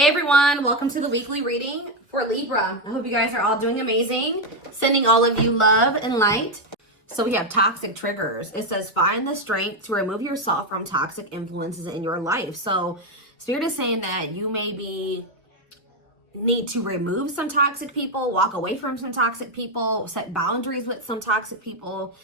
Hey everyone, welcome to the weekly reading for Libra. I hope you guys are all doing amazing. Sending all of you love and light. So we have toxic triggers. It says find the strength to remove yourself from toxic influences in your life. So Spirit is saying that you maybe need to remove some toxic people, walk away from some toxic people, set boundaries with some toxic people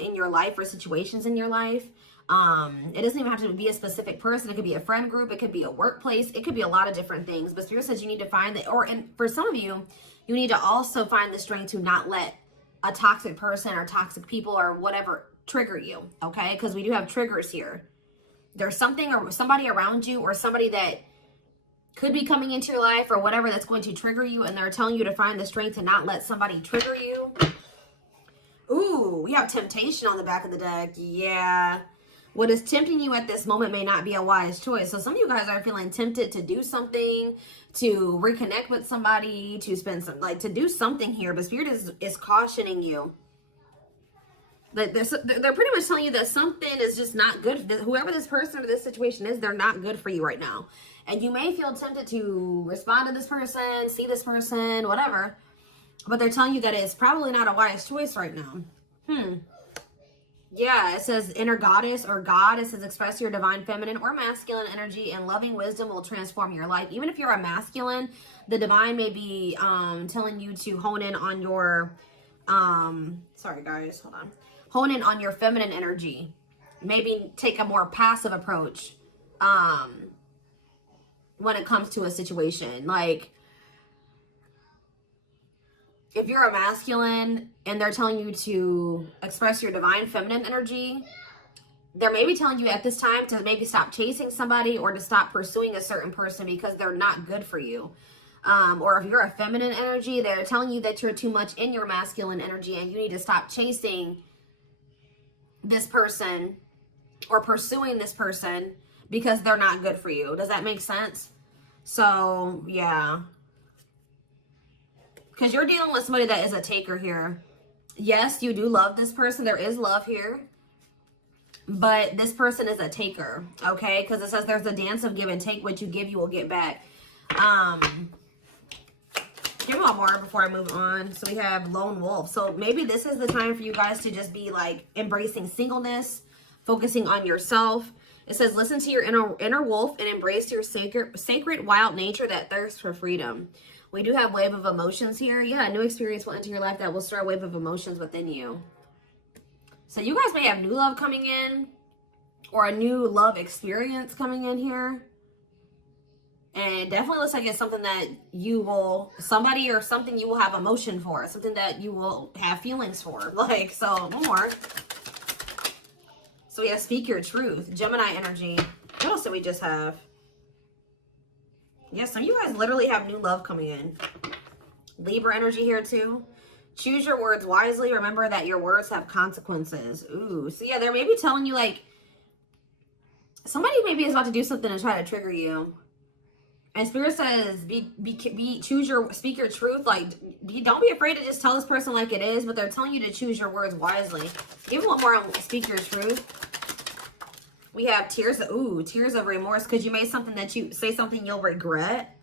in your life or situations in your life. It doesn't even have to be a specific person. It could be a friend group. It could be a workplace. It could be a lot of different things. But Spirit says you need to find that, and for some of you, you need to also find the strength to not let a toxic person or toxic people or whatever trigger you, okay? Because we do have triggers here. There's something or somebody around you or somebody that could be coming into your life or whatever that's going to trigger you, and they're telling you to find the strength to not let somebody trigger you. Ooh, we have temptation on the back of the deck. Yeah. What is tempting you at this moment may not be a wise choice. So some of you guys are feeling tempted to do something, to reconnect with somebody, to spend some, to do something here. But Spirit is cautioning you. That they're pretty much telling you that something is just not good. Whoever this person or this situation is, they're not good for you right now. And you may feel tempted to respond to this person, see this person, whatever. But they're telling you that it's probably not a wise choice right now. Yeah, it says inner goddess or God. It says express your divine feminine or masculine energy, and loving wisdom will transform your life. Even if you're a masculine, the divine may be telling you to hone in on your, sorry guys, hold on. Hone in on your feminine energy. Maybe take a more passive approach when it comes to a situation. Like, if you're a masculine and they're telling you to express your divine feminine energy, they're maybe telling you at this time to maybe stop chasing somebody or to stop pursuing a certain person because they're not good for you. Or if you're a feminine energy, they're telling you that you're too much in your masculine energy and you need to stop chasing this person or pursuing this person because they're not good for you. Does that make sense? So, yeah. Because you're dealing with somebody that is a taker here. Yes, you do love this person. There is love here. But this person is a taker, okay? Because it says there's a dance of give and take. What you give, you will get back. Give me one more before I move on. So we have lone wolf. So maybe this is the time for you guys to just be like embracing singleness, focusing on yourself. It says listen to your inner wolf and embrace your sacred wild nature that thirsts for freedom. We do have wave of emotions here. Yeah, a new experience will enter your life that will stir a wave of emotions within you. So you guys may have new love coming in or a new love experience coming in here. And it definitely looks like it's something that you will, somebody or something you will have emotion for. Something that you will have feelings for. Like, so, more. So we have speak your truth. Gemini energy. What else did we just have? Yes, some of you guys literally have new love coming in. Libra energy here too. Choose your words wisely. Remember that your words have consequences. Ooh, so yeah, they're maybe telling you like, somebody maybe is about to do something to try to trigger you. And Spirit says, speak your truth. Like, don't be afraid to just tell this person like it is, but they're telling you to choose your words wisely. Give one more on speak your truth. We have tears of remorse because you made something that you say something you'll regret.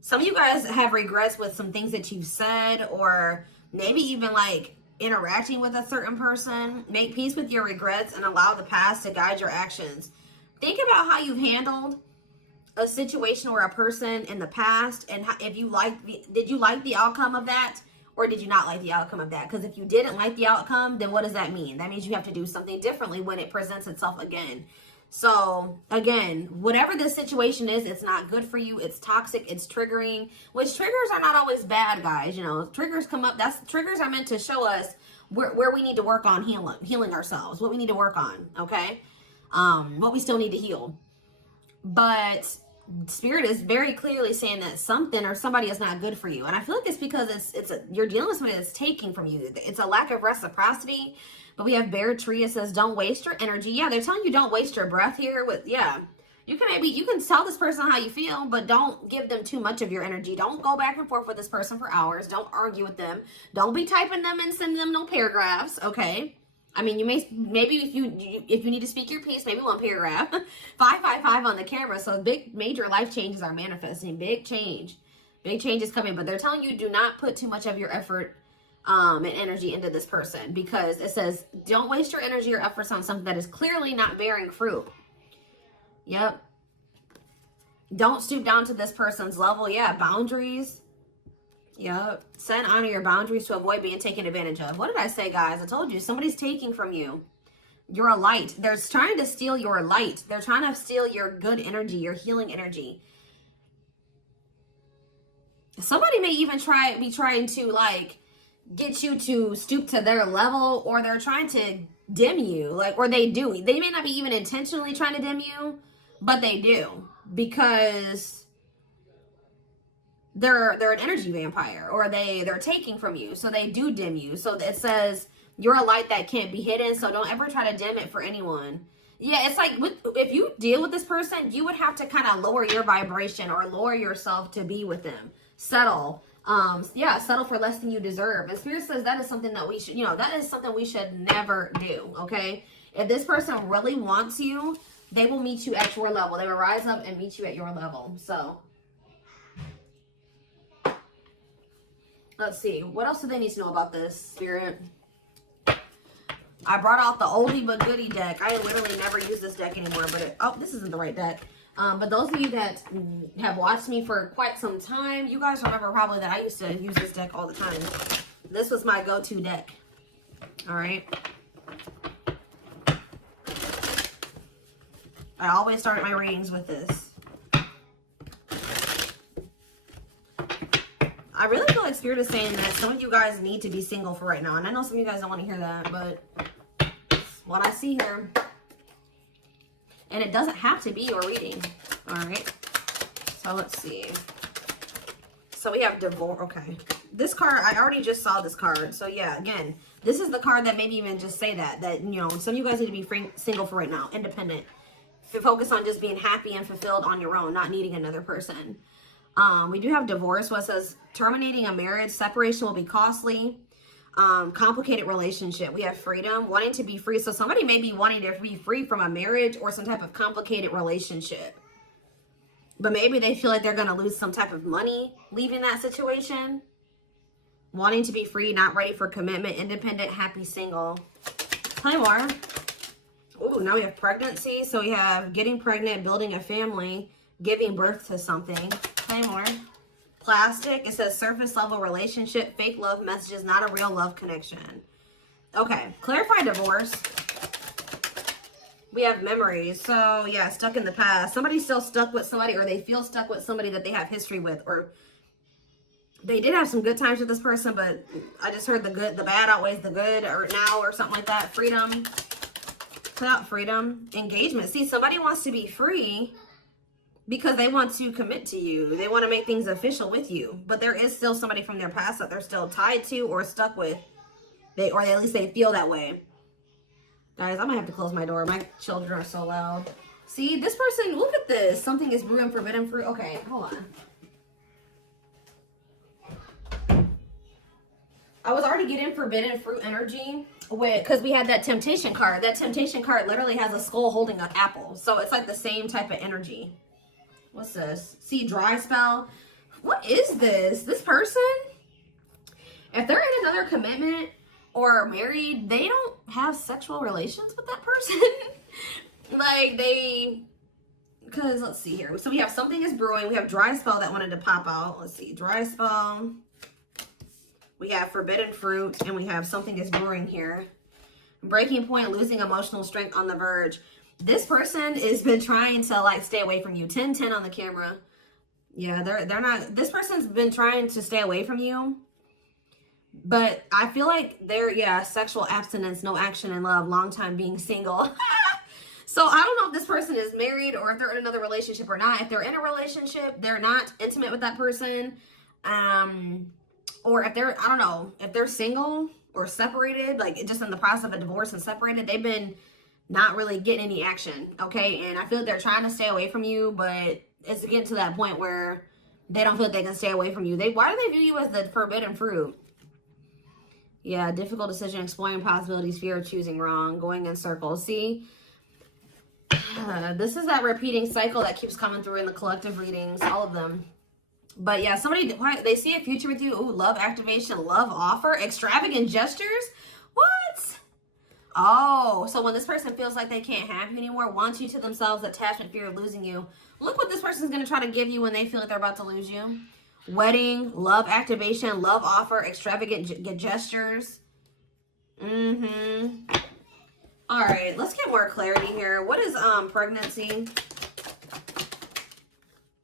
Some of you guys have regrets with some things that you've said or maybe even like interacting with a certain person. Make peace with your regrets and allow the past to guide your actions. Think about how you've handled a situation or a person in the past and if you did you like the outcome of that? Or did you not like the outcome of that? Because if you didn't like the outcome, then what does that mean? That means you have to do something differently when it presents itself again. So, again, whatever this situation is, it's not good for you. It's toxic. It's triggering. Which triggers are not always bad, guys. You know, triggers come up. Triggers are meant to show us where we need to work on healing ourselves. What we need to work on, okay? What we still need to heal. But Spirit is very clearly saying that something or somebody is not good for you. And I feel like it's because you're dealing with somebody that's taking from you. It's a lack of reciprocity. But we have Bear Tree. It says, don't waste your energy. Yeah, they're telling you don't waste your breath here. You can tell this person how you feel, but don't give them too much of your energy. Don't go back and forth with this person for hours. Don't argue with them. Don't be typing them and sending them no paragraphs, okay? I mean, you may, maybe if you need to speak your piece, maybe one paragraph. 555 on the camera. So big, major life changes are manifesting. Big change is coming. But they're telling you, do not put too much of your effort and energy into this person, because it says don't waste your energy or efforts on something that is clearly not bearing fruit. Yep. Don't stoop down to this person's level. Yeah, boundaries. Yep. Set and honor your boundaries to avoid being taken advantage of. What did I say, guys? I told you, somebody's taking from you. You're a light. They're trying to steal your light. They're trying to steal your good energy, your healing energy. Somebody may even be trying to, like, get you to stoop to their level, or they're trying to dim you, like, or they do. They may not be even intentionally trying to dim you, but they do, because they're an energy vampire, or they're taking from you, so they do dim you. So it says you're a light that can't be hidden, so don't ever try to dim it for anyone. Yeah, it's like if you deal with this person, you would have to kind of lower your vibration or lower yourself to be with them. Settle. Yeah, settle for less than you deserve. And Spirit says that is something that we should, that is something we should never do, okay? If this person really wants you, they will meet you at your level. They will rise up and meet you at your level. So, let's see. What else do they need to know about this, Spirit? I brought out the oldie but goodie deck. I literally never use this deck anymore, but oh, this isn't the right deck. But those of you that have watched me for quite some time, you guys remember probably that I used to use this deck all the time. This was my go-to deck. All right. I always started my readings with this. I really feel like Spirit is saying that some of you guys need to be single for right now. And I know some of you guys don't want to hear that, but what I see here. And it doesn't have to be your reading. All right. So let's see. So we have divorce. Okay. This card, I already just saw this card. So yeah, again, this is the card that maybe even just say that some of you guys need to be single for right now. Independent. Focus on just being happy and fulfilled on your own, not needing another person. We do have divorce. What says terminating a marriage, separation will be costly. Complicated relationship. We have freedom, wanting to be free. So somebody may be wanting to be free from a marriage or some type of complicated relationship, but maybe they feel like they're going to lose some type of money leaving that situation. Wanting to be free, not ready for commitment, independent, happy, single. Play more. Ooh, now we have pregnancy. So we have getting pregnant, building a family, giving birth to something. Play more. Plastic. It says surface level relationship, fake love messages, not a real love connection. Okay. Clarify divorce. We have memories. So yeah, stuck in the past. Somebody's still stuck with somebody, or they feel stuck with somebody that they have history with, or they did have some good times with this person, but I just heard the bad outweighs the good, or now, or something like that. Freedom. Put out freedom. Engagement. See, somebody wants to be free because they want to commit to you. They want to make things official with you. But there is still somebody from their past that they're still tied to or stuck with. Or at least they feel that way. Guys, I'm going to have to close my door. My children are so loud. See, this person, look at this. Something is brewing forbidden fruit. Okay, hold on. I was already getting forbidden fruit energy because we had that temptation card. That temptation card literally has a skull holding an apple. So it's like the same type of energy. What's this? See, dry spell. What is this? This person, if they're in another commitment or married, they don't have sexual relations with that person. Like because let's see here. So we have something is brewing. We have dry spell that wanted to pop out. Let's see, dry spell. We have forbidden fruit, and we have something is brewing here. Breaking point, losing emotional strength, on the verge. This person has been trying to like stay away from you. 10-10 on the camera. Yeah, they're not. This person's been trying to stay away from you, but I feel like sexual abstinence, no action in love, long time being single. So I don't know if this person is married or if they're in another relationship or not. If they're in a relationship, they're not intimate with that person. Or if they're, I don't know, if they're single or separated, like just in the process of a divorce and separated, they've been not really getting any action, okay? And I feel like they're trying to stay away from you, but it's getting to that point where they don't feel like they can stay away from you. Why do they view you as the forbidden fruit? Yeah, difficult decision, exploring possibilities, fear of choosing wrong, going in circles. See, this is that repeating cycle that keeps coming through in the collective readings, all of them. But yeah, somebody, they see a future with you. Ooh, love activation, love offer, extravagant gestures. What? Oh, so when this person feels like they can't have you anymore, wants you to themselves, attachment, fear of losing you, look what this person's going to try to give you when they feel like they're about to lose you. Wedding, love activation, love offer, extravagant gestures. Mm-hmm. All right, let's get more clarity here. What is pregnancy?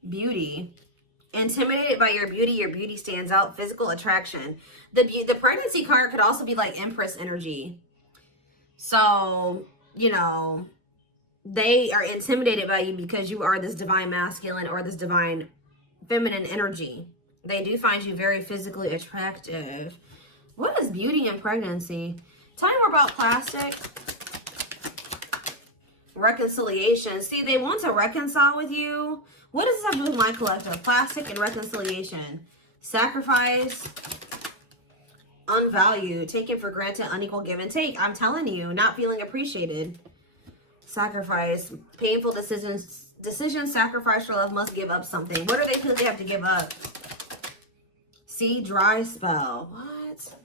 Beauty. Intimidated by your beauty stands out, physical attraction. The pregnancy card could also be like Empress energy. So, you know, they are intimidated by you because you are this divine masculine or this divine feminine energy. They do find you very physically attractive. What is beauty and pregnancy? Tell me more about plastic. Reconciliation. See, they want to reconcile with you. What does this have to do with my collective? Plastic and reconciliation. Sacrifice. Unvalued. Taken for granted. Unequal give and take. I'm telling you, not feeling appreciated. Sacrifice. Painful decisions. Decisions sacrificed for love, must give up something. What do they feel they have to give up? See, dry spell. What?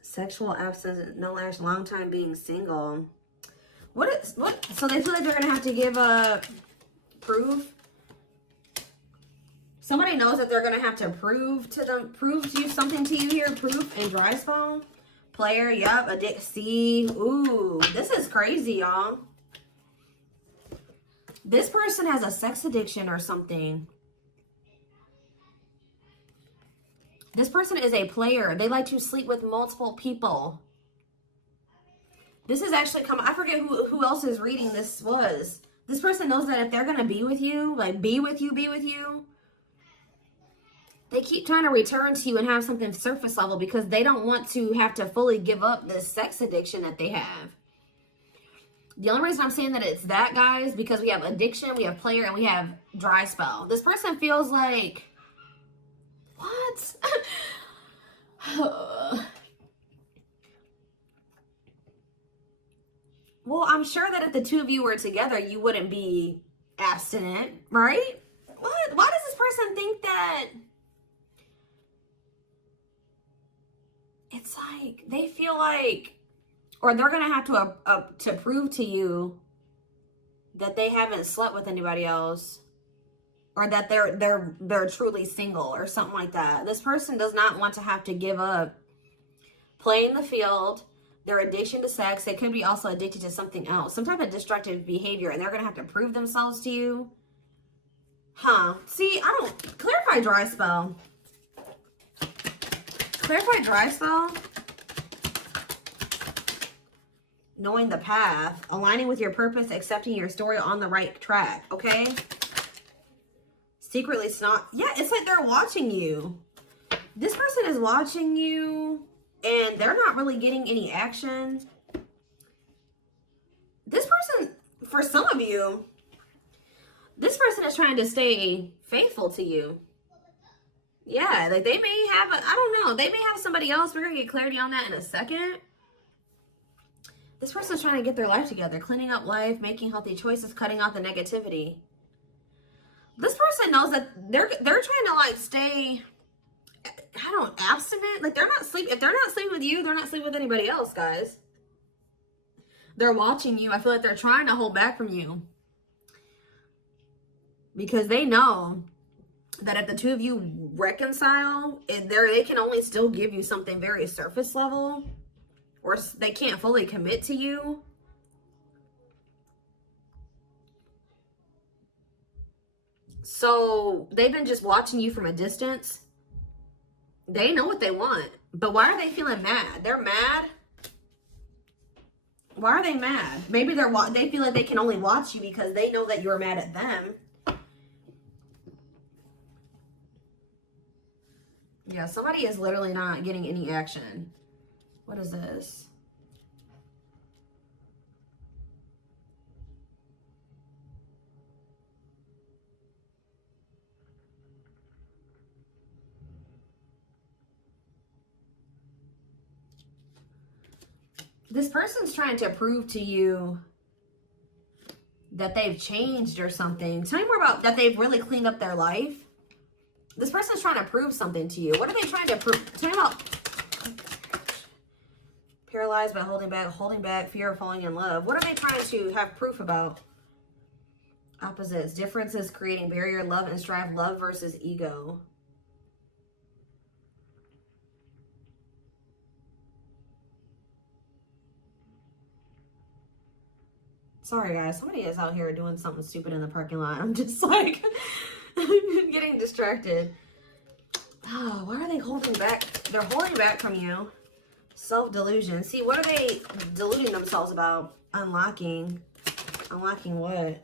Sexual absence, no last, long time being single. What? So they feel like they're gonna have to give up proof. Somebody knows that they're gonna have to prove to you something to you here. Proof and dry spell. Player, yup. See, ooh, this is crazy, y'all. This person has a sex addiction or something. This person is a player. They like to sleep with multiple people. This is actually I forget who else's reading this was. This person knows that if they're going to be with you, like be with you, they keep trying to return to you and have something surface level because they don't want to have to fully give up this sex addiction that they have. The only reason I'm saying that it's that, guys, because we have addiction, we have player, and we have dry spell. This person feels like, what? Well, I'm sure that if the two of you were together, you wouldn't be abstinent, right? What? Why does this person think that? It's like they feel like, or they're gonna have to prove to you that they haven't slept with anybody else, or that they're truly single or something like that. This person does not want to have to give up playing the field, their addiction to sex. They could be also addicted to something else, some type of destructive behavior, and they're gonna have to prove themselves to you. Huh? See, I don't clarify dry spell. Clarify dry spell. Knowing the path, aligning with your purpose, accepting your story, on the right track, okay? Secretly snot. Yeah, it's like they're watching you. This person is watching you, and they're not really getting any action. This person, for some of you, this person is trying to stay faithful to you. Yeah, like they may have, I don't know, they may have somebody else. We're going to get clarity on that in a second. This person's trying to get their life together, cleaning up life, making healthy choices, cutting out the negativity. This person knows that they're trying to like stay, abstinent. Like they're not sleeping. If they're not sleeping with you, they're not sleeping with anybody else, guys. They're watching you. I feel like they're trying to hold back from you because they know that if the two of you reconcile, they can only still give you something very surface level, or they can't fully commit to you. So they've been just watching you from a distance. They know what they want, but why are they feeling mad? They're mad. Why are they mad? Maybe they feel like they can only watch you because they know that you're mad at them. Yeah, somebody is literally not getting any action. What is this? This person's trying to prove to you that they've changed or something. Tell me more about that. They've really cleaned up their life. This person's trying to prove something to you. What are they trying to prove? Tell me about paralyzed by holding back, fear of falling in love. What are they trying to have proof about? Opposites, differences, creating barrier, love and strive, love versus ego. Sorry, guys. Somebody is out here doing something stupid in the parking lot. I'm just like getting distracted. Oh, why are they holding back? They're holding back from you. Self-delusion. See, what are they deluding themselves about? Unlocking. Unlocking what?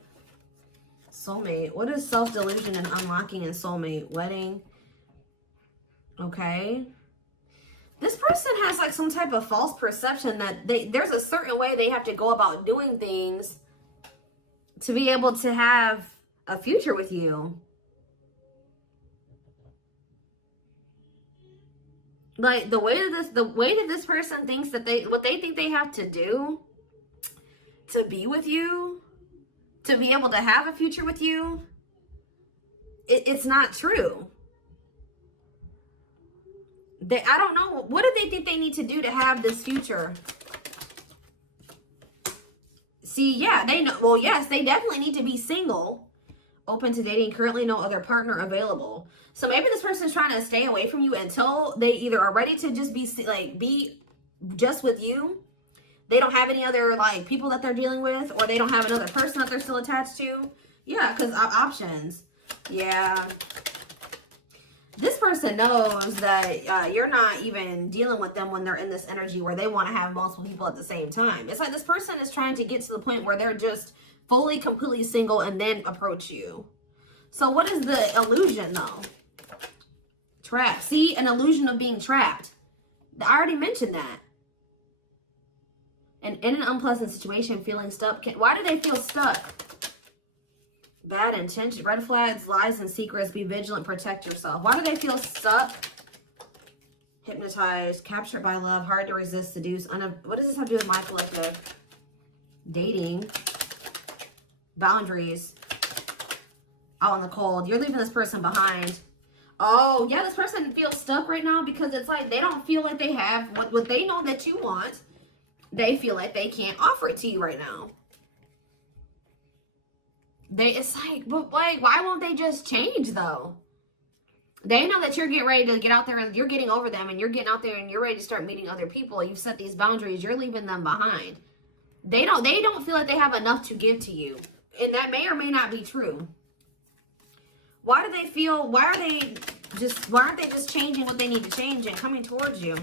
Soulmate. What is self-delusion and unlocking in soulmate? Wedding. Okay. This person has like some type of false perception that there's a certain way they have to go about doing things to be able to have a future with you. Like the way that this person thinks that what they think they have to do to be with you, to be able to have a future with you, it's not true. I don't know. What do they think they need to do to have this future? See, yeah, they know. Well, yes, they definitely need to be single, open to dating, currently no other partner available. So maybe this person is trying to stay away from you until they either are ready to just be just with you. They don't have any other like people that they're dealing with, or they don't have another person that they're still attached to. Yeah, because options. Yeah. This person knows that you're not even dealing with them when they're in this energy where they want to have multiple people at the same time. It's like this person is trying to get to the point where they're just fully, completely single and then approach you. So what is the illusion though? Trapped. See, an illusion of being trapped. I already mentioned that. And in an unpleasant situation, feeling stuck. Why do they feel stuck? Bad intention, red flags, lies and secrets, be vigilant, protect yourself. Why do they feel stuck? Hypnotized, captured by love, hard to resist, seduce. What does this have to do with my collective? Dating, boundaries, out in the cold. You're leaving this person behind. Oh, yeah, this person feels stuck right now because it's like they don't feel like they have what they know that you want. They feel like they can't offer it to you right now. It's like, but like, why won't they just change though? They know that you're getting ready to get out there and you're getting over them and you're getting out there and you're ready to start meeting other people. You've set these boundaries. You're leaving them behind. They don't feel like they have enough to give to you. And that may or may not be true. Why aren't they just changing what they need to change and coming towards you?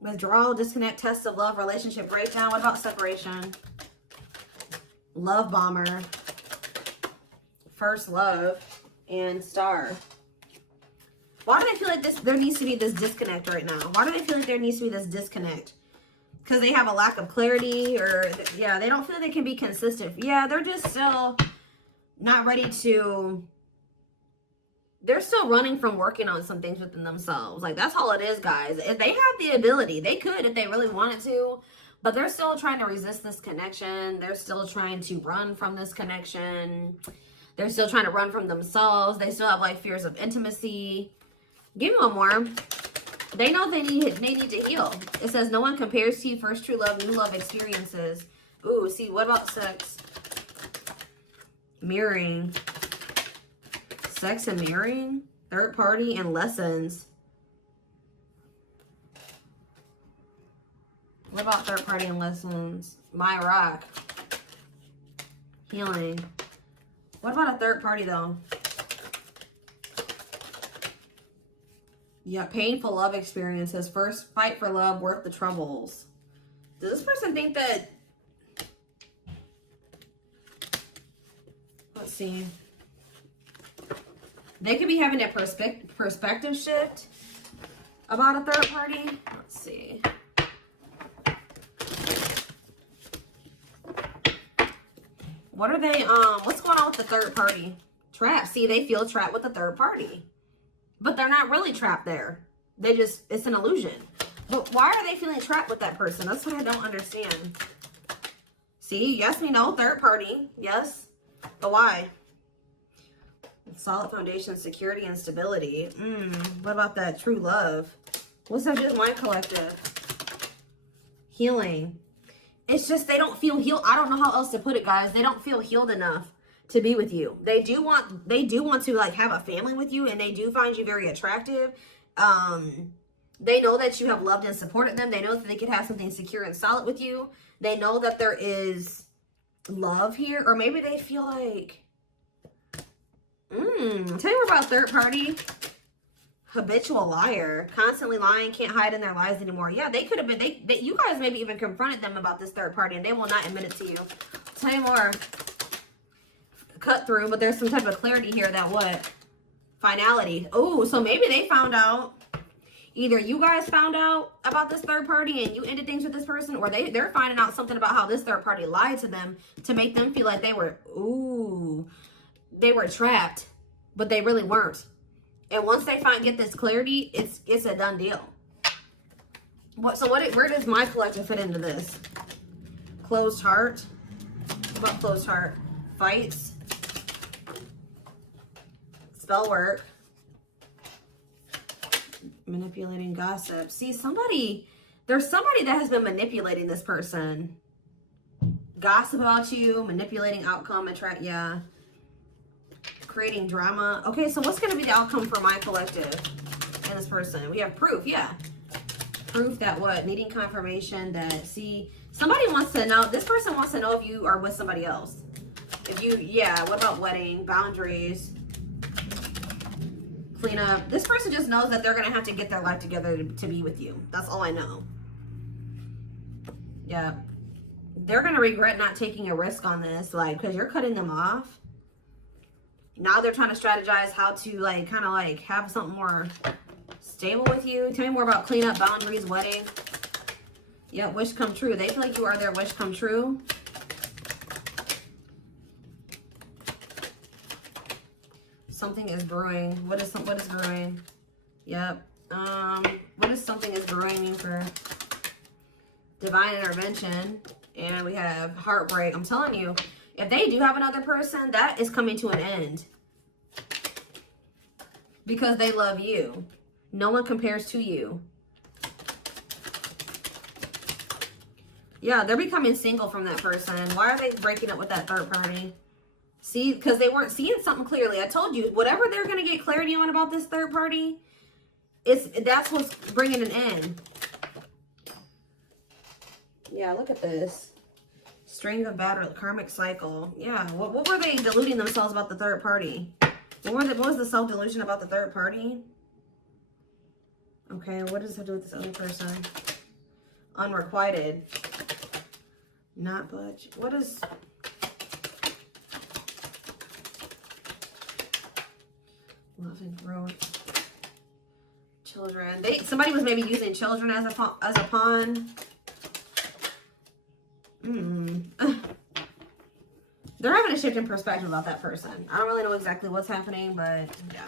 Withdrawal, disconnect, test of love, relationship breakdown. What about separation? Love bomber, first love, and star. Why do they feel like there needs to be this disconnect right now? Why do they feel like there needs to be this disconnect? Because they have a lack of clarity, or yeah, they don't feel they can be consistent. Yeah, they're just still not ready to. They're still running from working on some things within themselves. Like, that's all it is, guys. If they have the ability, they could if they really wanted to. But they're still trying to resist this connection. They're still trying to run from this connection. They're still trying to run from themselves. They still have like fears of intimacy. Give me one more. They know they need to heal. It says no one compares to you. First true love, new love experiences. Ooh, see, what about sex? Mirroring. Sex and mirroring. Third party and lessons. What about third party and lessons? My rock. Healing. What about a third party though? Yeah, painful love experiences. First fight for love, worth the troubles. Does this person think that... Let's see. They could be having a perspective shift about a third party. Let's see. What are they, what's going on with the third party? Trapped. See, they feel trapped with the third party. But they're not really trapped there. It's an illusion. But why are they feeling trapped with that person? That's what I don't understand. See, yes, we know, third party, yes. But why? Solid foundation, security, and stability. What about that true love? What's that do with my collective? Healing. It's just they don't feel healed. I don't know how else to put it, guys. They don't feel healed enough to be with you. They do want to like have a family with you, and they do find you very attractive. They know that you have loved and supported them. They know that they could have something secure and solid with you. They know that there is love here, or maybe they feel like tell you more about third party. Habitual liar, constantly lying, can't hide in their lies anymore. Yeah, they could have been, you guys maybe even confronted them about this third party, and they will not admit it to you. Tell you more. Cut through, but there's some type of clarity here that what? Finality. Oh, so maybe they found out. Either you guys found out about this third party and you ended things with this person, or they're finding out something about how this third party lied to them to make them feel like they were trapped, but they really weren't. And once they get this clarity, it's a done deal. Where does my collective fit into this? Closed heart. What about closed heart? Fights. Spell work. Manipulating, gossip. See, there's somebody that has been manipulating this person. Gossip about you, manipulating outcome, yeah. Creating drama. Okay, so what's going to be the outcome for my collective and this person? We have proof, yeah. Proof that what? Needing confirmation that, see, somebody wants to know, this person wants to know if you are with somebody else. What about wedding, boundaries, clean up. This person just knows that they're going to have to get their life together to be with you. That's all I know. Yeah. They're going to regret not taking a risk on this, like, because you're cutting them off. Now they're trying to strategize how to, like, kind of, like, have something more stable with you. Tell me more about cleanup, boundaries, wedding. Yeah, wish come true. They feel like you are their wish come true. Something is brewing. What is brewing? Yep. What does something is brewing mean for divine intervention? And we have heartbreak. I'm telling you, if they do have another person, that is coming to an end. Because they love you. No one compares to you. Yeah, they're becoming single from that person. Why are they breaking up with that third party? See, because they weren't seeing something clearly. I told you, whatever they're going to get clarity on about this third party, that's what's bringing an end. Yeah, look at this. String of battle, karmic cycle. Yeah, what were they deluding themselves about the third party? What was the self-delusion about the third party? Okay, what does it have to do with this other person? Unrequited. Not budge. What is... Love and growth. Children. Somebody was maybe using children as a pawn. They're having a shift in perspective about that person. I don't really know exactly what's happening, but yeah.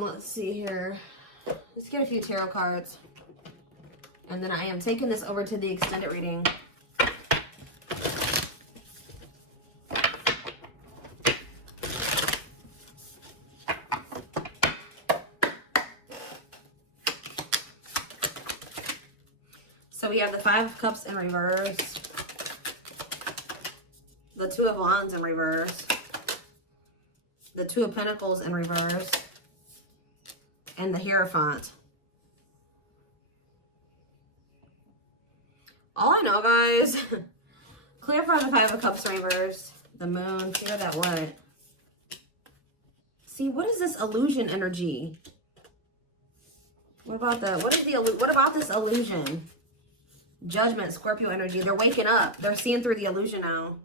Let's see here. Let's get a few tarot cards. And then I am taking this over to the extended reading. So we have the Five of Cups in reverse. The Two of Wands in reverse. The Two of Pentacles in reverse. And the Hierophant. All I know, guys, clarify the Five of Cups reverse, the Moon, clear that what? See, what is this illusion energy? What about this illusion? Judgment, Scorpio energy. They're waking up. They're seeing through the illusion now.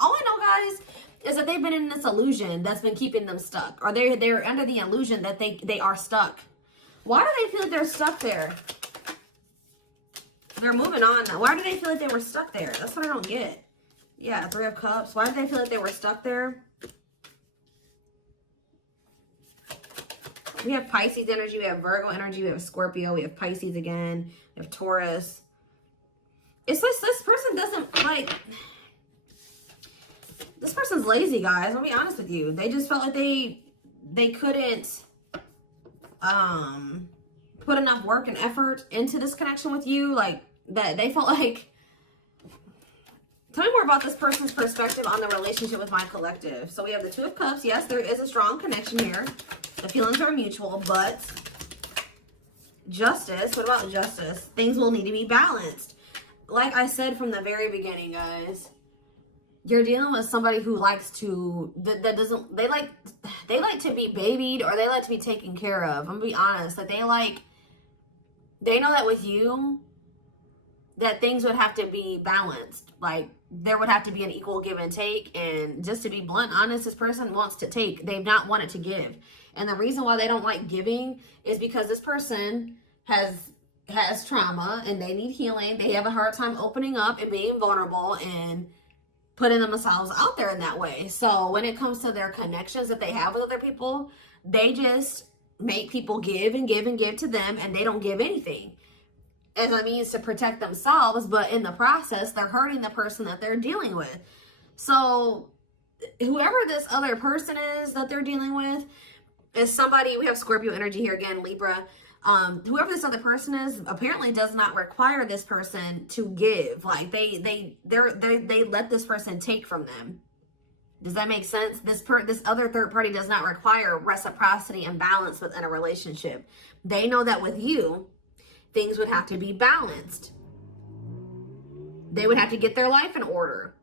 All I know, guys, is that they've been in this illusion that's been keeping them stuck. Or they're under the illusion that they are stuck. Why do they feel like they're stuck there? They're moving on now. Why do they feel like they were stuck there? That's what I don't get. Yeah, Three of Cups. Why did they feel like they were stuck there? We have Pisces energy, we have Virgo energy, we have Scorpio, we have Pisces again, we have Taurus. It's like this person doesn't like... This person's lazy, guys. I'll be honest with you. They just felt like they couldn't put enough work and effort into this connection with you. Like, that they felt like... Tell me more about this person's perspective on the relationship with my collective. So we have the Two of Cups. Yes, there is a strong connection here. The feelings are mutual, but Justice. What about Justice? Things will need to be balanced. Like I said from the very beginning, guys, you're dealing with somebody who likes to, they like to be babied, or they like to be taken care of. I'm gonna be honest. Like, they know that with you, that things would have to be balanced. Like, there would have to be an equal give and take. And just to be blunt, honest, this person wants to take. They've not wanted to give. And the reason why they don't like giving is because this person has trauma and they need healing. They have a hard time opening up and being vulnerable and putting themselves out there in that way. So when it comes to their connections that they have with other people, they just make people give and give and give to them, and they don't give anything as a means to protect themselves, but in the process, they're hurting the person that they're dealing with. So whoever this other person is that they're dealing with is somebody, we have Scorpio energy here again, Libra. Whoever this other person is apparently does not require this person to give. Like, they let this person take from them. Does that make sense? This other third party does not require reciprocity and balance within a relationship. They know that with you, things would have to be balanced. They would have to get their life in order.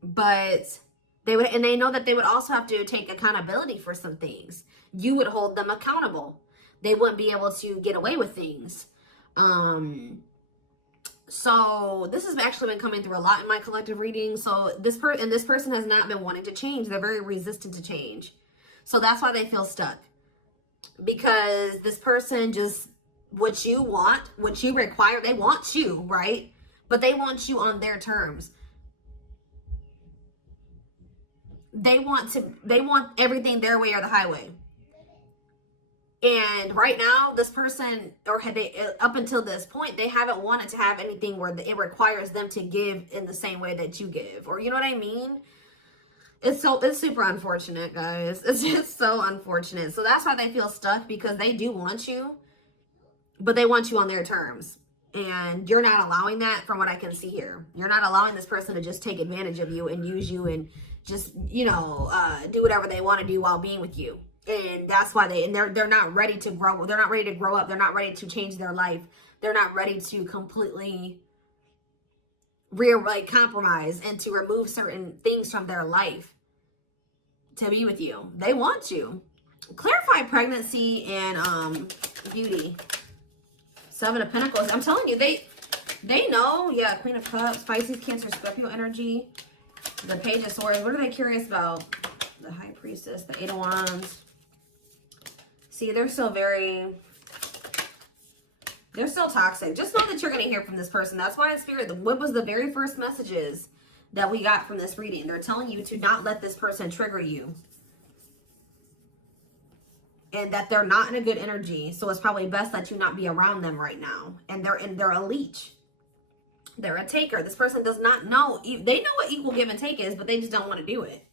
But they know that they would also have to take accountability for some things. You would hold them accountable. They wouldn't be able to get away with things. So this has actually been coming through a lot in my collective reading. So this person has not been wanting to change. They're very resistant to change. So that's why they feel stuck. Because this person just, what you want, what you require, they want you, right? But they want you on their terms. They want everything their way or the highway. And right now, this person, or up until this point, they haven't wanted to have anything where it requires them to give in the same way that you give. Or, you know what I mean? It's super unfortunate, guys. It's just so unfortunate. So that's why they feel stuck, because they do want you, but they want you on their terms. And you're not allowing that, from what I can see here. You're not allowing this person to just take advantage of you and use you and just, do whatever they want to do while being with you. And that's why they're not ready to grow. They're not ready to grow up. They're not ready to change their life. They're not ready to completely compromise and to remove certain things from their life to be with you. They want you. Clarify pregnancy and beauty. Seven of Pentacles. I'm telling you, they know. Yeah, Queen of Cups, Pisces, Cancer, Scorpio energy. The Page of Swords. What are they curious about? The High Priestess, the Eight of Wands. See, they're still toxic. Just know that you're going to hear from this person. That's why in Spirit, what was the very first messages that we got from this reading? They're telling you to not let this person trigger you. And that they're not in a good energy. So it's probably best that you not be around them right now. And they're a leech. They're a taker. This person does not know. They know what equal give and take is, but they just don't want to do it.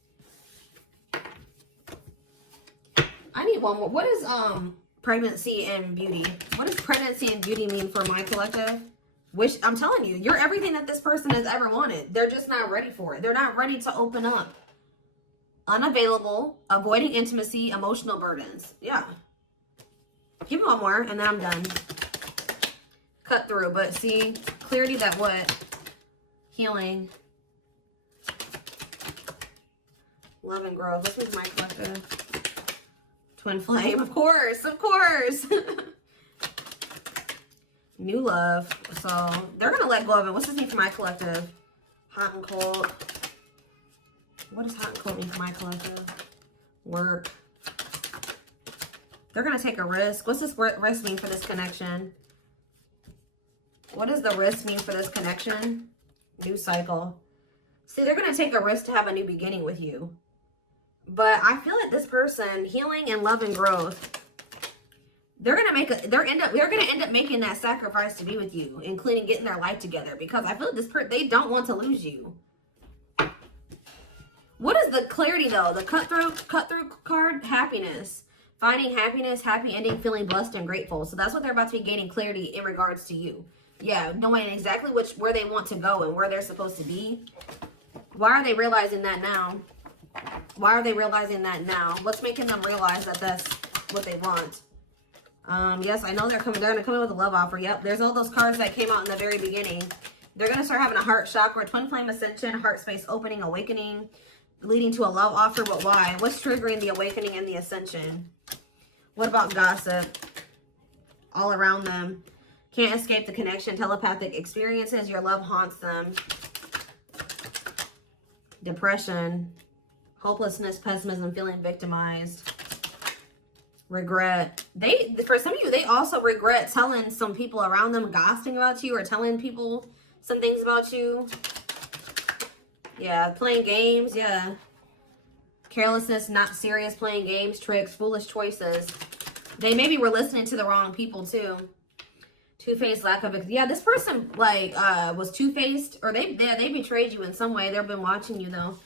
I need one more. What is pregnancy and beauty? What does pregnancy and beauty mean for my collective? I'm telling you, you're everything that this person has ever wanted. They're just not ready for it. They're not ready to open up. Unavailable, avoiding intimacy, emotional burdens. Yeah. Give me one more and then I'm done. Cut through, but see, clarity that what? Healing. Love and growth. This is my collective. Twin flame, of course, of course. New love. So they're gonna let go of it. What's this mean for my collective? Hot and cold. What does hot and cold mean for my collective? Work. They're gonna take a risk. What's this risk mean for this connection? What does the risk mean for this connection? New cycle. See, they're going to take a risk to have a new beginning with you. But I feel like this person, healing and love and growth, they're going to end up making that sacrifice to be with you, including getting their life together, because I feel like this person, they don't want to lose you. What is the clarity though? The cut through card, happiness. Finding happiness, happy ending, feeling blessed and grateful. So that's what they're about to be gaining clarity in regards to you. Yeah, knowing exactly where they want to go and where they're supposed to be. Why are they realizing that now? Why are they realizing that now? What's making them realize that that's what they want? Yes, I know they're gonna come in with a love offer. Yep, there's all those cards that came out in the very beginning. They're gonna start having a heart chakra, twin flame ascension, heart space opening, awakening, leading to a love offer. But why? What's triggering the awakening and the ascension? What about gossip? All around them. Can't escape the connection. Telepathic experiences. Your love haunts them. Depression. Hopelessness, pessimism, feeling victimized. Regret. For some of you, they also regret telling some people around them, gossiping about you or telling people some things about you. Yeah, playing games. Yeah. Carelessness, not serious, playing games, tricks, foolish choices. They maybe were listening to the wrong people too. Two-faced, lack of... Yeah, this person, like, was two-faced. Or they betrayed you in some way. They've been watching you, though.